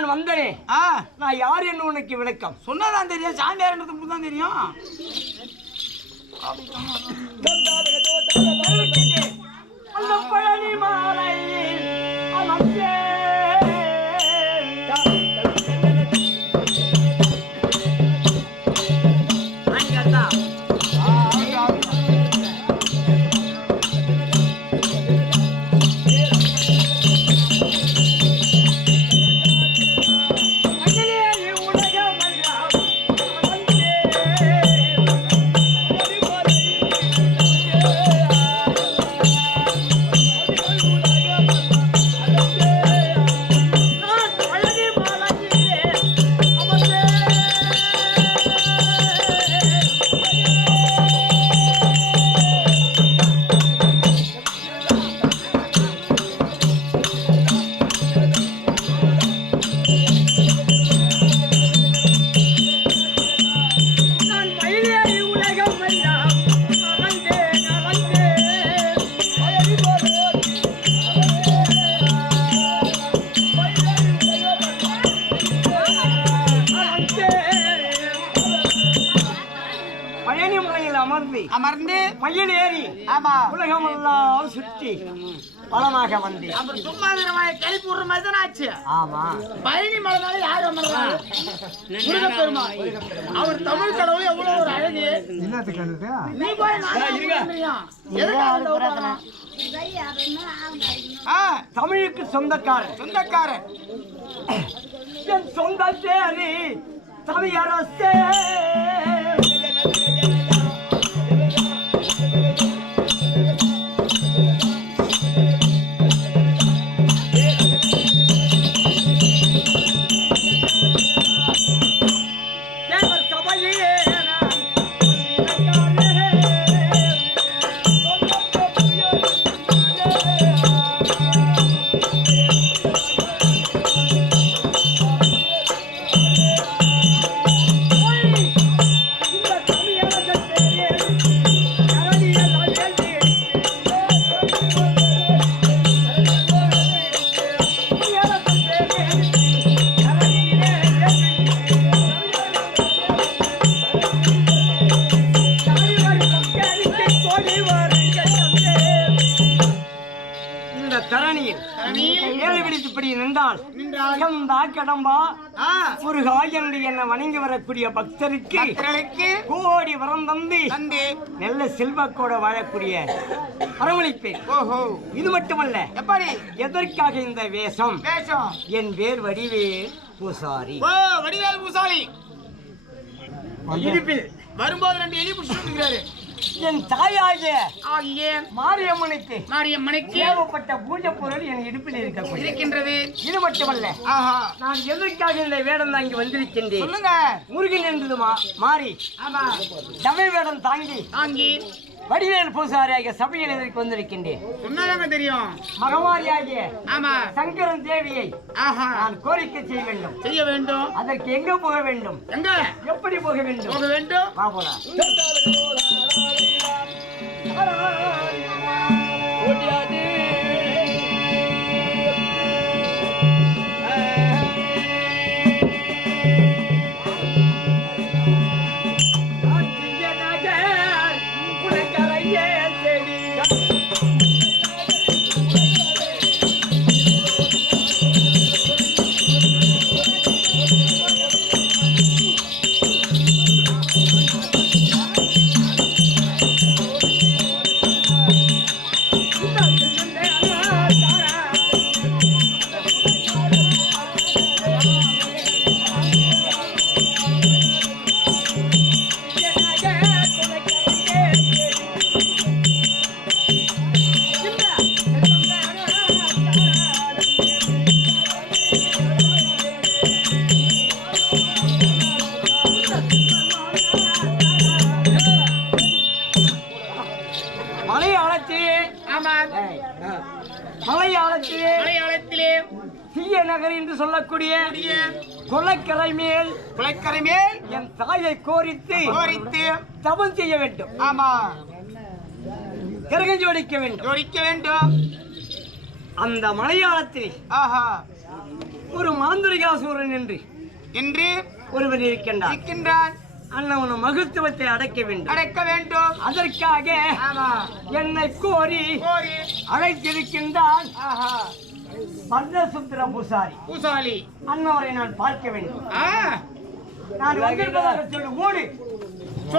நான் வந்தேன். நான் யார் என்று உனக்கு விளக்கம் சொன்னதான் தெரியும். சாமியார்ன்றது தான் தெரியும். அந்த பழனி மாலையில் அமர்ந்தே அமர்ந்து மயில் ஏறி உலகமெல்லாம் சுற்றி பலமாக வந்து சும்மா கிளப்பி விடுற மாதிரி தானே ஆச்சு. ஆமா, பழனி மலைனால யார் அமர்றாங்க? முருகப்பெருமாள். அவர் தமிழ் கடவுள் எவ்வளவு ஒரு அழகு. நீ போய் தமிழுக்கு சொந்தக்காரன் என் சொந்த சேரி தமிழரசே. கடம்பா முருகா என்று என்னை வணங்கி வரக்கூடிய பக்தருக்கு கோடி வரம் தந்து நல்ல செல்வாக்கோட வாழக்கூடிய அரவணைப்பேன். இது மட்டுமல்ல, எப்படி எதற்காக இந்த வேஷம்? என் பேர் வடிவேல் பூசாரி. வடிவேல் பூசாரி இடுப்பில் வரும்போது 2 எலி பிடிச்சிருக்கிறாரு. என் தாயாகிய மாரியம்மனுக்கு ஏவப்பட்ட பூஜை பொருள் என் இடுப்பில் இருக்கின்றது. இது மட்டுமல்ல, நான் எதற்காக இந்த வேடம் தாங்கி வந்திருக்கின்றேன்? சொல்லுங்க. முருகன் என்பது மாறி தவை வேடம் தாங்கி வடிவேல் பூசாரியாகிய சபையில் எதற்கு வந்திருக்கின்றேன்? சொன்னாங்க தெரியும். மகமாரியாகிய சங்கரன் தேவியை நான் கோரிக்கை செய்ய வேண்டும். அதற்கு எங்க போக வேண்டும்? எப்படி போக வேண்டும்? போகலாம். மலையாளத்திலே தீய நகர் என்று சொல்லக்கூடிய குளக்கரை மேல் என் தாயை கோரித்து தவம் செய்ய வேண்டும். கிரகம் ஜோடிக்க வேண்டும். அந்த மலையாளத்தில் ஒரு மாந்திரிகாசூரன் என்று ஒருவன் இருக்கின்றான். அண்ணவன மகத்துவத்தை அடைக்க வேண்டும். அதற்காக என்னை கோரி அழைத்திருக்கின்றான் பர்ணசுந்தர பூசாரி. அண்ணவரை நான் பார்க்க வேண்டும். நான் வந்திருப்பதாக சொல்லு. ஓடு.